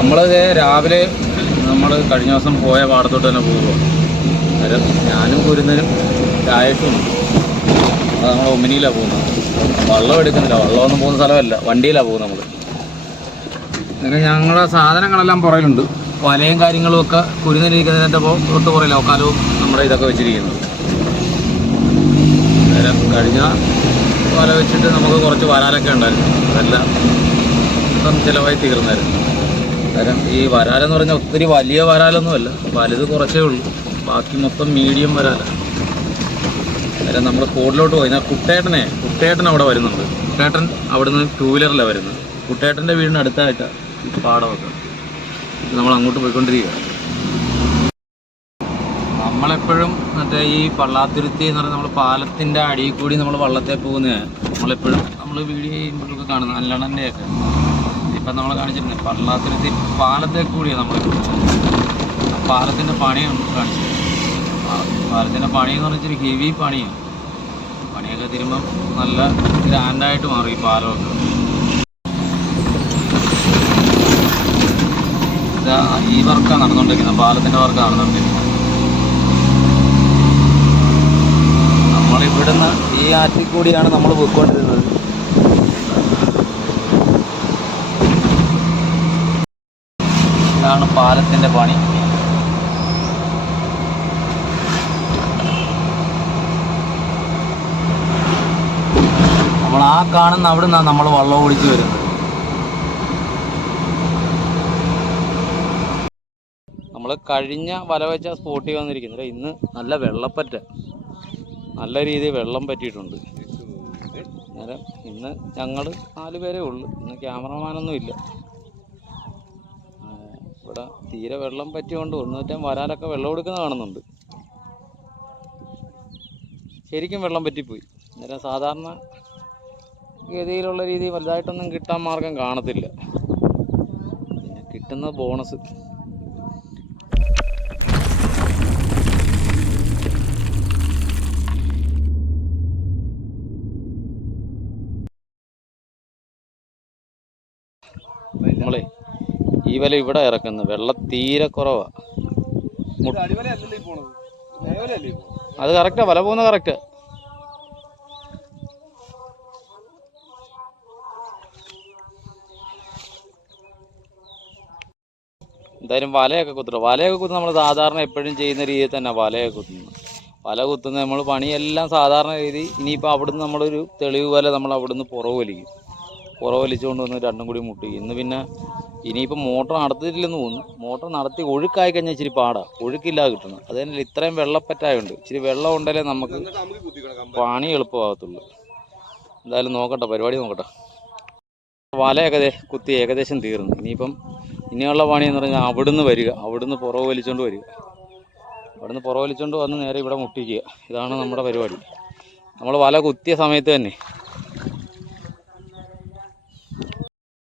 നമ്മളത് രാവിലെ നമ്മൾ കഴിഞ്ഞ ദിവസം പോയ പാടത്തോട്ട് തന്നെ പോകുമ്പോൾ അന്നേരം ഞാനും കുരുന്നനും രായേഷും ഉണ്ട്. അത് നമ്മൾ ഒമിനിയിലാണ് പോകുന്നത്. വള്ളം എടുക്കുന്നില്ല, വള്ളമൊന്നും പോകുന്ന സ്ഥലമല്ല, വണ്ടിയിലാണ് പോകുന്നത് നമ്മൾ. അങ്ങനെ ഞങ്ങളുടെ സാധനങ്ങളെല്ലാം പുറകിലുണ്ട്. വലയും കാര്യങ്ങളും ഒക്കെ കുരുന്നിരിക്കുന്നതിൻ്റെ തൊട്ട് പുറയില്ല ഒക്കാലവും നമ്മുടെ ഇതൊക്കെ വെച്ചിരിക്കുന്നത്. അന്നേരം കഴിഞ്ഞ വല വെച്ചിട്ട് നമുക്ക് കുറച്ച് വരാലൊക്കെ ഉണ്ടായിരുന്നു, അതെല്ലാം ചിലവായി തീർന്നായിരുന്നു. അന്നേരം ഈ വരാലെന്ന് പറഞ്ഞാൽ ഒത്തിരി വലിയ വരാലൊന്നുമല്ല, വലുത് കുറച്ചേ ഉള്ളൂ, ബാക്കി മൊത്തം മീഡിയം വരാല. അന്നേരം നമ്മൾ കോടിലോട്ട് പോയി. കുട്ടേട്ടൻ അവിടെ വരുന്നുണ്ട്. കുട്ടേട്ടൻ അവിടുന്ന് 2 വീലറിലാണ് വരുന്നത്. കുട്ടേട്ടൻ്റെ വീടിന് അടുത്തായിട്ടാണ് ഈ പാടമൊക്കെ. നമ്മൾ അങ്ങോട്ട് പോയിക്കൊണ്ടിരിക്കുക. നമ്മളെപ്പോഴും മറ്റേ ഈ പള്ളാത്തുരുത്തി എന്ന് പറഞ്ഞാൽ നമ്മൾ പാലത്തിൻ്റെ അടിയിൽ കൂടി നമ്മൾ വള്ളത്തെ പോകുന്നതാണ് നമ്മളെപ്പോഴും നമ്മൾ വീഡിയോ ചെയ്യുമ്പോഴൊക്കെ കാണുന്നത്. അല്ലണൻ്റെയൊക്കെ ഇപ്പം നമ്മൾ കാണിച്ചിരുന്നത് പള്ളാത്തുരുത്തി പാലത്തെ കൂടിയാണ് നമ്മൾ. പാലത്തിൻ്റെ പണിയാണ് കാണിച്ചത്. പാലത്തിൻ്റെ പണിയെന്ന് പറഞ്ഞാൽ ഹെവി പണിയാണ്. പണിയൊക്കെ തരുമ്പം നല്ല ഗ്രാൻഡായിട്ട് മാറും ഈ പാലമൊക്കെ. ഈ വർക്കാണ് നടന്നുകൊണ്ടിരിക്കുന്നത്, പാലത്തിൻ്റെ വർക്ക് നടന്നുകൊണ്ടിരിക്കുന്നത്. നമ്മളിവിടുന്ന് ഈ ആറ്റിൽ കൂടിയാണ് നമ്മൾ പോയിക്കൊണ്ടിരുന്നത്. ഇതാണ് പാലത്തിൻ്റെ പണി. നമ്മൾ ആ കാണുന്ന അവിടെ നിന്നാണ് നമ്മൾ വള്ളം ഓടിച്ച് വരുന്നത്. നമ്മൾ കഴിഞ്ഞ വല വെച്ച സ്പോട്ടിൽ വന്നിരിക്കുന്നത്. ഇന്ന് നല്ല വെള്ളപ്പറ്റ, നല്ല രീതിയിൽ വെള്ളം പറ്റിയിട്ടുണ്ട്. അന്നേരം ഇന്ന് ഞങ്ങൾ 4 പേരേ ഉള്ളൂ. ഇന്ന് ക്യാമറമാനൊന്നും ഇല്ല. ഇവിടെ തീരെ വെള്ളം പറ്റിയോണ്ട് ഒന്നിട്ടും വരാലൊക്കെ വെള്ളം എടുക്കുന്ന കാണുന്നുണ്ട്. ശരിക്കും വെള്ളം പറ്റിപ്പോയി. അന്നേരം സാധാരണ ഗതിയിലുള്ള രീതി വലുതായിട്ടൊന്നും കിട്ടാൻ മാർഗം കാണത്തില്ല. പിന്നെ കിട്ടുന്ന ബോണസ്. നമ്മളെ ഈ വല ഇവിടെ ഇറക്കുന്നത് വെള്ളം തീരെ കുറവാണ്. അത് കറക്റ്റാ, വല പോകുന്നത് കറക്റ്റ്. എന്തായാലും വലയൊക്കെ കുത്തും നമ്മൾ സാധാരണ എപ്പോഴും ചെയ്യുന്ന രീതിയിൽ തന്നെ വലയൊക്കെ കുത്തുന്നു. വല കുത്തുന്നത് നമ്മൾ പണിയെല്ലാം സാധാരണ രീതി. ഇനിയിപ്പോൾ അവിടുന്ന് നമ്മളൊരു തെളിവ് വല നമ്മൾ അവിടുന്ന് പുറവലിച്ചുകൊണ്ട് വന്ന് രണ്ടും കൂടി മുട്ടിക്കും. ഇന്ന് പിന്നെ ഇനിയിപ്പോൾ മോട്ടർ നടത്തിയിട്ടില്ലെന്ന് തോന്നുന്നു. മോട്ടർ നടത്തി ഒഴുക്കായി കഴിഞ്ഞാൽ ഇച്ചിരി പാടാണ്, ഒഴുക്കില്ലാതെ കിട്ടുന്നത്. അത് തന്നെ ഇത്രയും വെള്ളപ്പറ്റായുണ്ട്. ഇച്ചിരി വെള്ളം ഉണ്ടെങ്കിലേ നമുക്ക് പണി എളുപ്പമാകത്തുള്ളൂ. എന്തായാലും നോക്കട്ടെ, പരിപാടി നോക്കട്ടെ. വലയൊക്കെ കുത്തി ഏകദേശം തീർന്നു. ഇനിയുള്ള പണിയെന്ന് പറഞ്ഞാൽ അവിടുന്ന് പുറവലിച്ചുകൊണ്ട് വരിക. അവിടുന്ന് പുറവലിച്ചുകൊണ്ട് വന്ന് നേരെ ഇവിടെ മുട്ടിക്കുക. ഇതാണ് നമ്മുടെ പരിപാടി. നമ്മൾ വല കുത്തിയ സമയത്ത് തന്നെ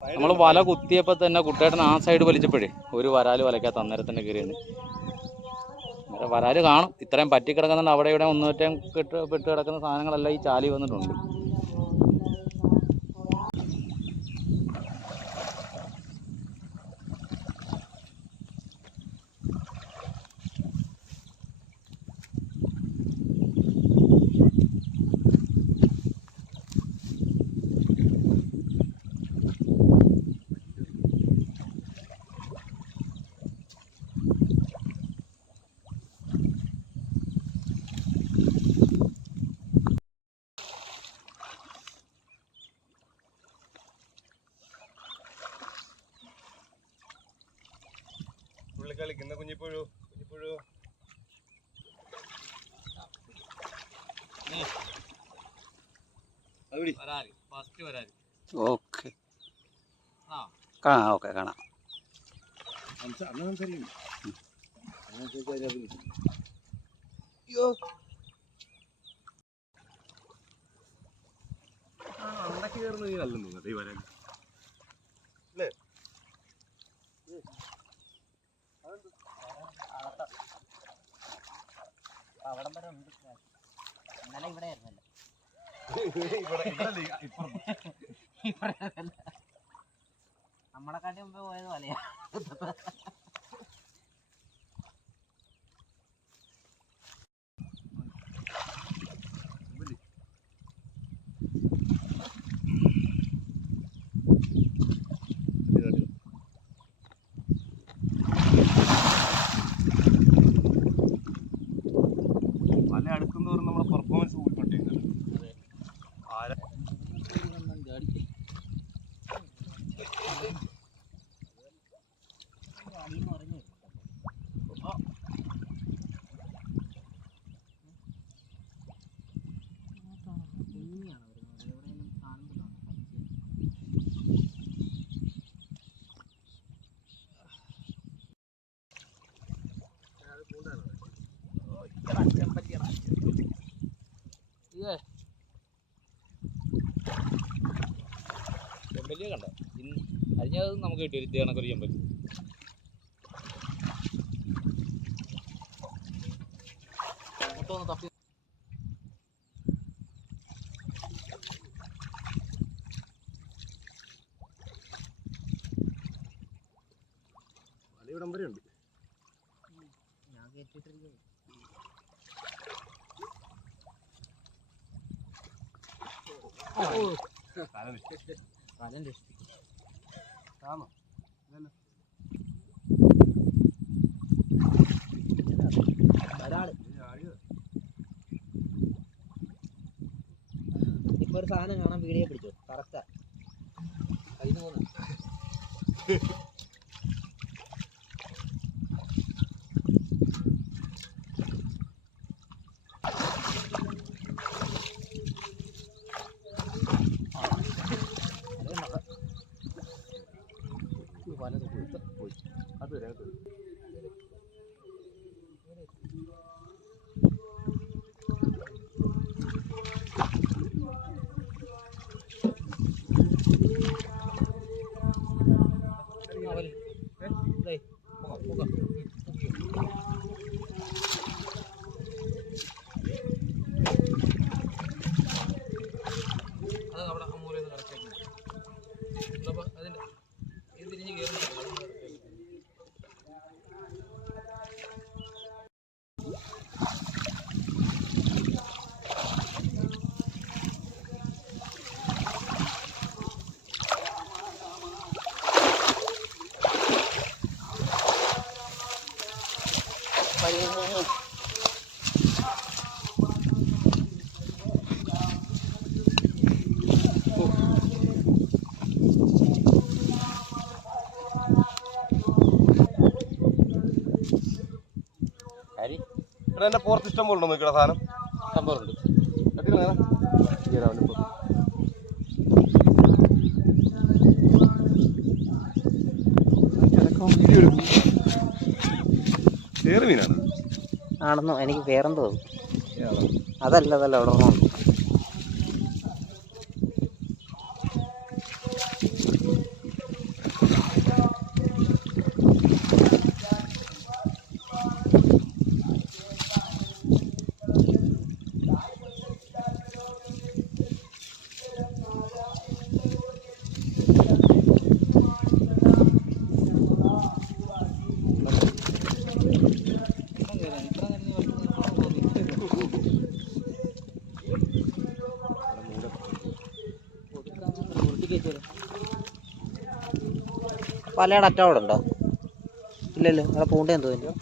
നമ്മൾ വല കുത്തിയപ്പോൾ തന്നെ കുട്ടേട്ടൻ ആ സൈഡ് വലിച്ചപ്പോഴേ ഒരു വരാൽ വലയ്ക്കകത്ത് അന്നേരം തന്നെ കയറിയെന്ന്. അന്നേരം വരാൽ കാണും. ഇത്രയും പറ്റിക്കിടക്കുന്നുണ്ട്. അവിടെ ഇവിടെ ഒന്നേറ്റം പെട്ട് കിടക്കുന്ന സാധനങ്ങളെല്ലാം ഈ ചാലി വന്നിട്ടുണ്ട്. കളിക്കുന്ന കുഞ്ഞിപ്പുഴു ഓക്കെ കാണാം. ഓക്കെ കാണാം. അണ്ടക്ക് കയറുന്ന നീ നല്ലെന്ന് തോന്നുന്നു ഈ വരാൻ അല്ലേ? അവിടം വരെ ഉണ്ട്. ഇന്നലെ ഇവിടെ ആയിരുന്നല്ലോ. നമ്മളെക്കാട്ടി മുമ്പേ പോയത് പോലെയാ. വല അടുക്കുന്നതോറും നമ്മുടെ പെർഫോമൻസ് കൂടിക്കൊണ്ടിരിക്കുന്നത്. ചെമ്പല്ലിയെ കണ്ട കഴിഞ്ഞത് നമുക്ക് കിട്ടിയ ഇത് കണക്കൊരു ചെമ്പല്ലി. മൊത്തം തപ്പി വലയിടം വരെ ഉണ്ട്. ഞാൻ കേട്ടിട്ടിരിക്കുന്നു. കാലം രക്ഷിക്കും. ഇപ്പൊ ഒരു സാധനം കാണാൻ വീഡിയോ പിടിച്ചു. കറക്റ്റാ കയ്യിൽ നിന്ന് പോകുന്നു. അത് വരെ അവിടെ മൂലയിൽ നിന്ന് കറക്റ്റാക്കി അപ്പോൾ അതിൻ്റെ ഇത് തിരിഞ്ഞ് കയറുന്നില്ല. ഇവിടെ എൻ്റെ പുറത്ത് ഇഷ്ടം പോലെ ഉണ്ടോ നോക്കിയുടെ സാധനം സംഭവമുണ്ട്. ചേറ് മീനാണ് ആണെന്നോ എനിക്ക് വേറെന്തോ അതല്ല അവിടെ ഒരെണ്ണം. പലയുടെ അറ്റ അവിടെ ഉണ്ടോ? ഇല്ലല്ലോ, അവിടെ പൂണ്ടേന്ന് തോന്നുന്നു.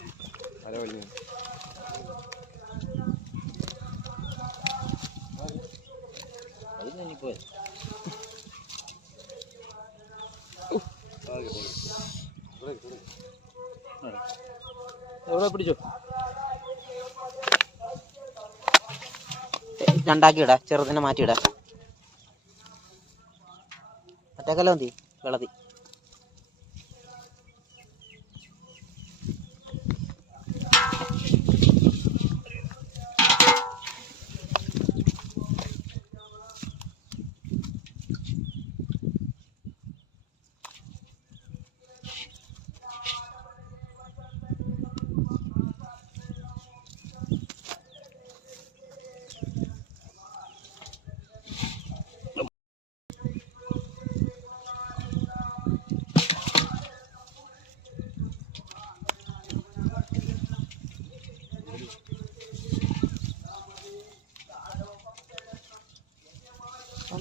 എവിടെ പിടിച്ചോ? രണ്ടാക്കി ഇടാ, ചെറുതിനെ മാറ്റിയിടാ. മറ്റേക്കല്ല മതി വെള്ളത്തി.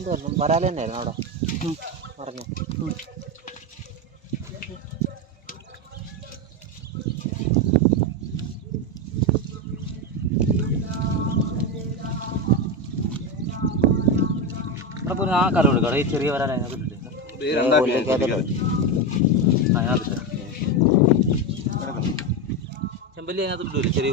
എന്തുവായിരുന്നു വരാല തന്നെയായിരുന്നു അവിടെ പറഞ്ഞു. അപ്പോൾ ആ കല കൊടുക്കാം ഈ ചെറിയ വരാൻ അതിനകത്തിട്ട് ചെമ്പല്ലി അതിനകത്തിട്ട് ചെറിയ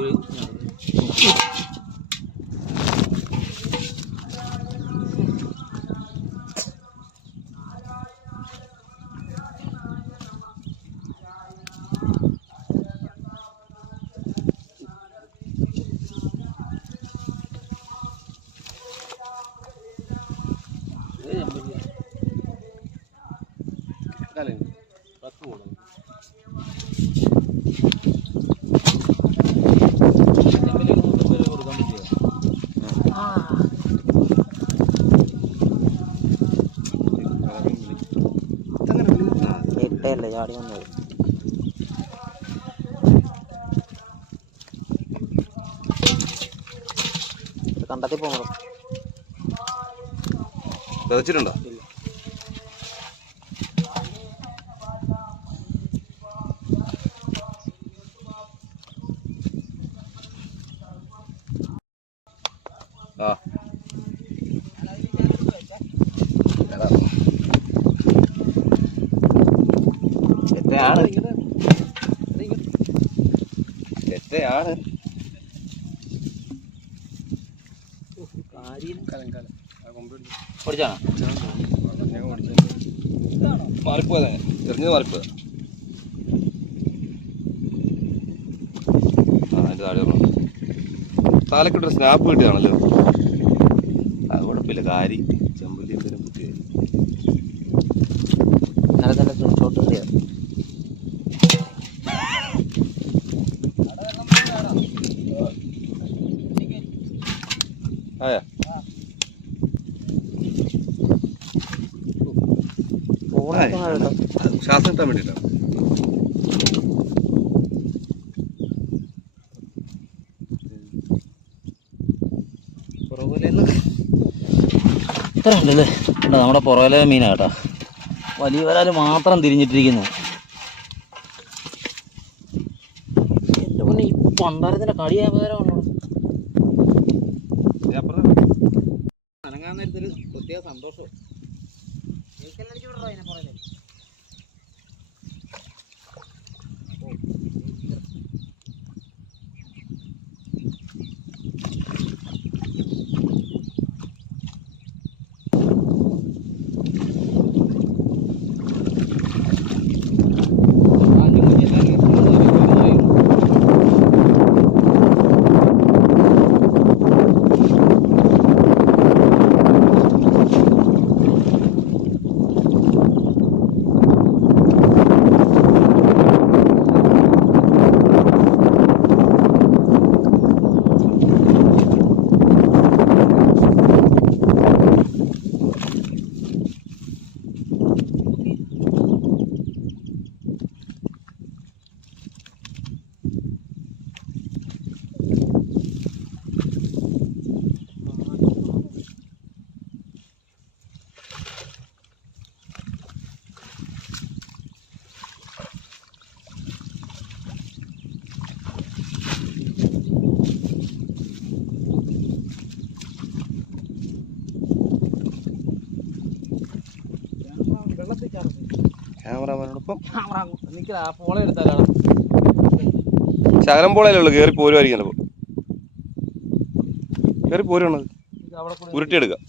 ഇട്ടയല്ലേ ചാടി വന്നത്. കണ്ടത്തിൽ പോകണം. വിതച്ചിട്ടുണ്ടോ? ആ തെറ്റയാണ് തെറ്റയാണ്. പഠിച്ചാണോ മാറിപ്പോയതേ എറിഞ്ഞത് മാറിപ്പോയത്. ആ അതിൻ്റെ താഴെ താലക്കിട്ടൊരു സ്നാപ്പ് കിട്ടിയതാണല്ലോ. അത് കുഴപ്പമില്ല. കാരി ചെമ്പല്ലി എന്തെങ്കിലും കുത്തിയത്. ഇന്നലെ തന്നെ ഷോട്ട് കിട്ടിയത്. ആയാ ശ്വാസം കിട്ടാൻ വേണ്ടിയിട്ടാണ്. ഇത്ര ഉണ്ടല്ലേ നമ്മുടെ പുറകിലെ മീനാ കേട്ടോ. വലിയ വരാല് മാത്രം തിരിഞ്ഞിട്ടിരിക്കുന്നു. എൻ്റെ മുന്നേ ഈ പണ്ടാരത്തിൻ്റെ കടിയായ പകരമാണോ അനങ്ങാൻ നേരത്തൊരു പ്രത്യേക സന്തോഷം. ക്യാമറമാനോടൊപ്പം പോളെ എടുത്താലാണ് ശകലം പോളയല്ലേ ഉള്ളൂ. കയറി പോരുമായിരിക്കും ചിലപ്പോൾ. കയറി പോരുവാണത് ഉരുട്ടിയെടുക്കുക.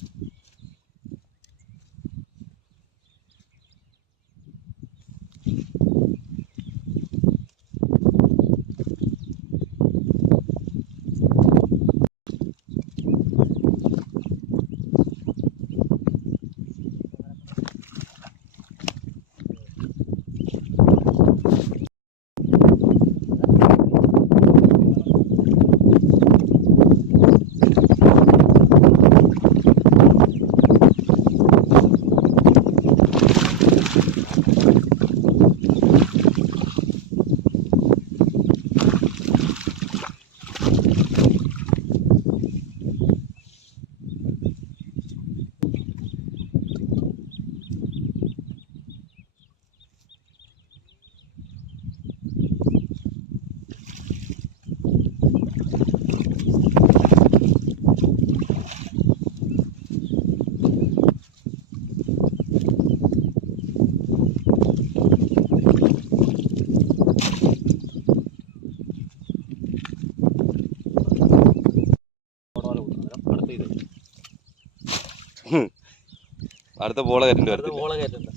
അടുത്ത പോള കയറ്റേണ്ടി അടുത്ത വരത്തില്ല. പോള കയറ്റണ്ട.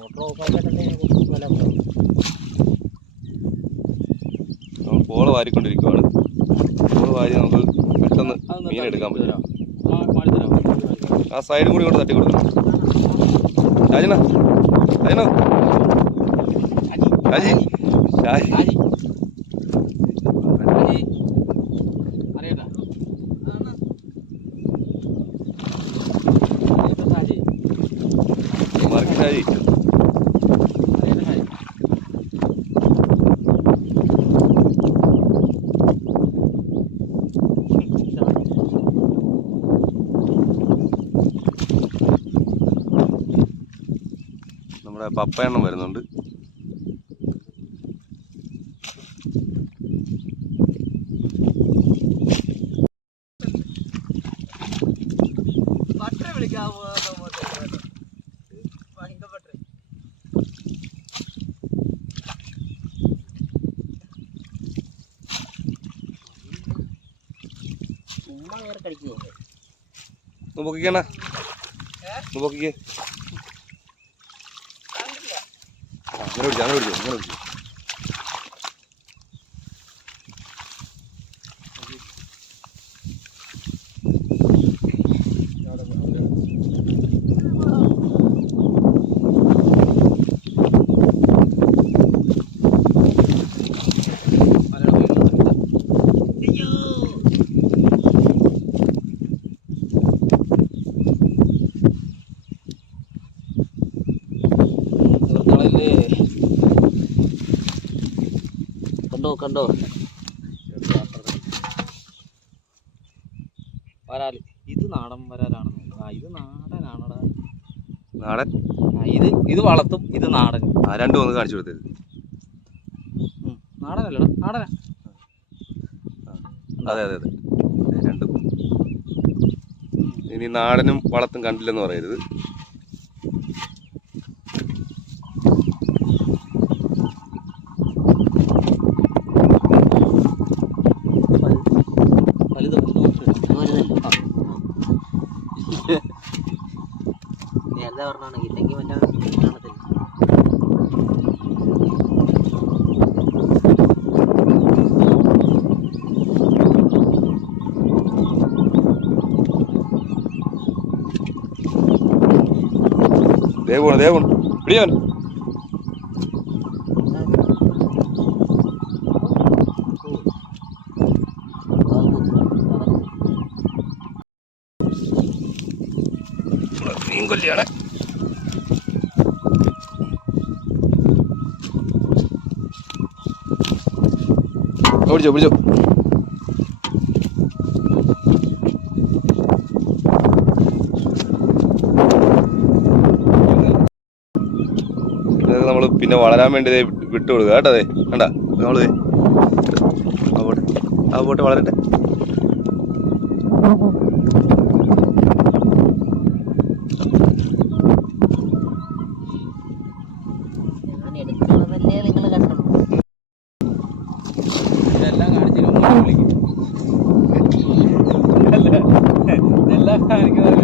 മോട്ടർ ഓഫ് ആക്കിയിട്ടല്ലേ വില നമ്മൾ പോള വാരിക്കൊണ്ടിരിക്കുവാണ്. പോള വാരി നമുക്ക് പെട്ടെന്ന് മീനെടുക്കാൻ പറ്റും. ആ സൈഡും കൂടി കൊണ്ട് തട്ടി കൊടുക്കണം. രാജനോ രാജനോ രാജി രാജി മാർക്ക് രാജി. നമ്മുടെ പപ്പയെണ്ണം വരുന്നുണ്ട്. ചുമ്മാ കയറി കടിക്കുന്നു. പൊക്കിക്കണ പൊക്കിക്കേ. അങ്ങനെ പിടിച്ചു അങ്ങനെ പിടിച്ചു അങ്ങനെ പിടിച്ചു. കണ്ടോ കണ്ടോ വരാല്. ഇത് നാടൻ വരാലാണ്. ഇത് നാടനാണടാ. നാടൻ ഇത് വളർത്തും. ഇത് നാടൻ. രണ്ടും ഒന്ന് കാണിച്ചു കൊടുത്തത്. നാടനല്ലടാ. നാടനാ. അതെ അതെ അതെ രണ്ടും. ഇനി നാടനും വളർത്തും കണ്ടില്ലെന്ന് പറയരുത്. നേരത്തെ പറഞ്ഞാണ് ഇല്ലെങ്കിൽ മറ്റേ കാണത്തില്ല. ദേവോണ് പിടിയോൻ. മീൻ കൊല്ലിയാണ്. പിടിച്ചോ പിടിച്ചോ. ഇതൊക്കെ നമ്മൾ പിന്നെ വളരാൻ വേണ്ടി വിട്ടു കൊടുക്കുക കേട്ടോ. അതെ കണ്ട നമ്മൾ ആ പോട്ടെ വളരട്ടെ. ഞാൻ എടുക്കണതല്ലേ നിങ്ങൾ കണ്ടുള്ളൂ. ഇതെല്ലാം കാണിച്ചിട്ട് വിളിക്കും. ഇതെല്ലാം കാണിക്കുന്നത്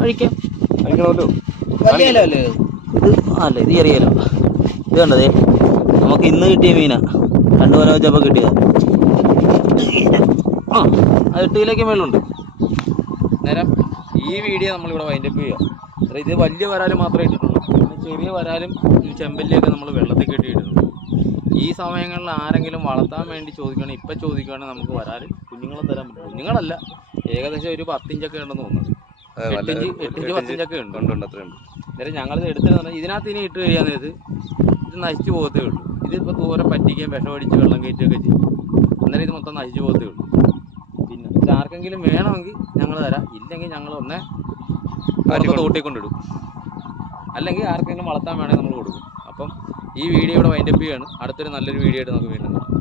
കഴിക്കാം. കഴിക്കണമല്ലോ. വലിയല്ലോ അല്ലേ ഇത്? അല്ല ഇത് ചെറിയല്ലോ. ഇത് കണ്ടതേ നമുക്ക് ഇന്ന് കിട്ടിയ മീനാ. 2 കൊല്ലം വെച്ചപ്പോൾ കിട്ടിയതാ. ആ 8 കിലോയ്ക്ക് മേലുണ്ട്. നേരം ഈ വീഡിയോ നമ്മളിവിടെ വൈൻഡപ്പ് ചെയ്യുക. ഇത് വലിയ വരാൽ മാത്രമേ ഇട്ടിട്ടുള്ളൂ. പിന്നെ ചെറിയ വരാലും ചെമ്പല്ലിയൊക്കെ നമ്മൾ വെള്ളത്തിൽ കെട്ടി ഇട്ടിട്ടുണ്ട്. ഈ സമയങ്ങളിൽ ആരെങ്കിലും വളർത്താൻ വേണ്ടി ചോദിക്കുകയാണെങ്കിൽ ഇപ്പം ചോദിക്കുകയാണെങ്കിൽ നമുക്ക് വരാൽ കുഞ്ഞുങ്ങളെ തരാൻ പറ്റും. കുഞ്ഞുങ്ങളല്ല, ഏകദേശം ഒരു 10 ഇഞ്ചൊക്കെ ഉണ്ടെന്ന് തോന്നുന്നത്. 8 ഇഞ്ച് 10 ഇഞ്ചൊക്കെ ഉണ്ട്. അന്നേരം ഞങ്ങളിത് എടുത്തിട്ട് ഇതിനകത്ത് ഇനി ഇട്ട് കഴിയാൻ നേരത്ത് ഇത് നശിച്ചു പോകത്തേ ഉള്ളൂ. ഇതിപ്പോൾ ദൂരം പറ്റിക്കുകയും വിഷമടിച്ച് വെള്ളം കയറ്റുകയൊക്കെ ചെയ്യും. അന്നേരം ഇത് മൊത്തം നശിച്ചു പോകത്തേ ഉള്ളൂ. പിന്നെ ഇത് ആർക്കെങ്കിലും വേണമെങ്കിൽ ഞങ്ങൾ തരാം. ഇല്ലെങ്കിൽ ഞങ്ങൾ ഒന്നേ തോട്ടിക്കൊണ്ടിടും. അല്ലെങ്കിൽ ആർക്കെങ്കിലും വളർത്താൻ വേണമെങ്കിൽ നമ്മൾ കൊടുക്കും. അപ്പം ഈ വീഡിയോ ഇവിടെ വൈൻഡപ്പ് ചെയ്യുകയാണ്. അടുത്തൊരു നല്ലൊരു വീഡിയോ ആയിട്ട് നമുക്ക് വീണ്ടും കാണാം.